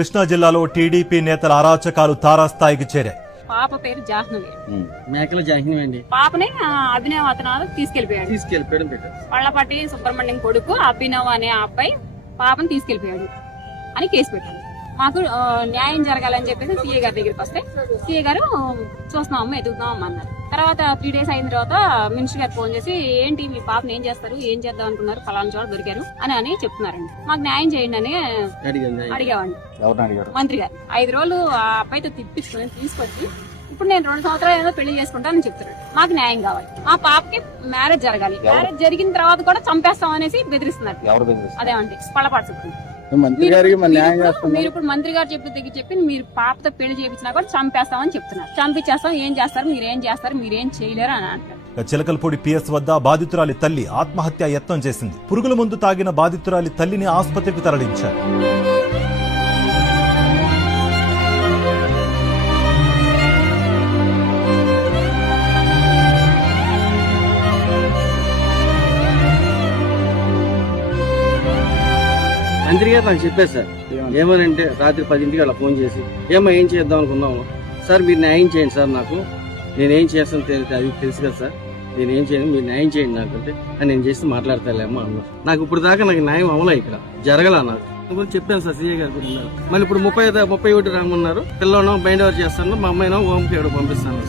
కృష్ణా జిల్లాలో టీడీపీ నేతల అరాచకాలు తారాస్థాయికి చేరాయి. పాప పేరు జాహ్నవి. మేకల జాహ్నవి అండి. పాపని అభినవ్ అతను తీసుకెళ్లిపోయాడు. పళ్ళపట్టి సుబ్రహ్మణ్యం కొడుకు అభినవ్ అనే అబ్బాయి పాపని తీసుకెళ్లిపోయాడు అని కేసు పెట్టాడు. మాకు న్యాయం జరగాలని చెప్పేసి సీఏ గారి దగ్గరికి వస్తే సీఏ గారు చూస్తున్నాం ఎదుగుతున్నాం అన్నారు. తర్వాత 3 days అయిన తర్వాత మినిస్టర్ గారు ఫోన్ చేసి ఏంటి మీ పాపని ఏం చేస్తారు, ఏం చేద్దాం అనుకున్నారు, ఫలానా చోట దొరికారు అని చెప్తున్నారండి. మాకు న్యాయం చేయండి అని అడిగామండి. మంత్రి గారు 5 రోజులు ఆ అబ్బాయితో తిప్పించుకుని తీసుకొచ్చి ఇప్పుడు నేను 2 సంవత్సరాలు ఏదో పెళ్లి చేసుకుంటానని చెప్తున్నాడు. మాకు న్యాయం కావాలి, మా పాపకి మ్యారేజ్ జరగాలి. మ్యారేజ్ జరిగిన తర్వాత కూడా చంపేస్తాం అనేసి బెదిరిస్తున్నారు. అదేమండి పళ్ళపాటు మీరు ఇప్పుడు మంత్రి గారు చెప్పి మీరు పాపతో పెళ్లి చేయించినా కూడా చంపేస్తామని చెప్తున్నారు. చంపించేస్తాం, ఏం చేస్తారు, మీరేం చేయలేరు అని అంటారు. చిలకలపూడి పిఎస్ వద్ద బాధితురాలి తల్లి ఆత్మహత్య యత్నం చేసింది. పురుగుల మందు తాగిన బాధితురాలి తల్లిని ఆసుపత్రికి తరలించారు. మంత్రి గారు నాకు చెప్పారు సార్, ఏమనంటే రాత్రి 10ంటికి అలా ఫోన్ చేసి ఏం చేద్దాం అనుకున్నాము సార్, మీరు న్యాయం చేయండి సార్, నాకు నేనేం చేస్తాను అది తెలుసు కదా సార్, నేనేం చేయను, మీరు న్యాయం చేయండి నాకంటే నేను చేసి మాట్లాడతాలేమో అన్నా. నాకు ఇప్పుడు దాకా నాకు న్యాయం అమలా ఇక్కడ జరగల. నాకు చెప్పాను సార్ సీఏ గారి గురించి. మళ్ళీ ఇప్పుడు 31 రమ్మన్నారు. పిల్లలను బైండ్ ఓవర్ చేస్తాను, మా అమ్మాయినో హోమ్కి పంపిస్తాను.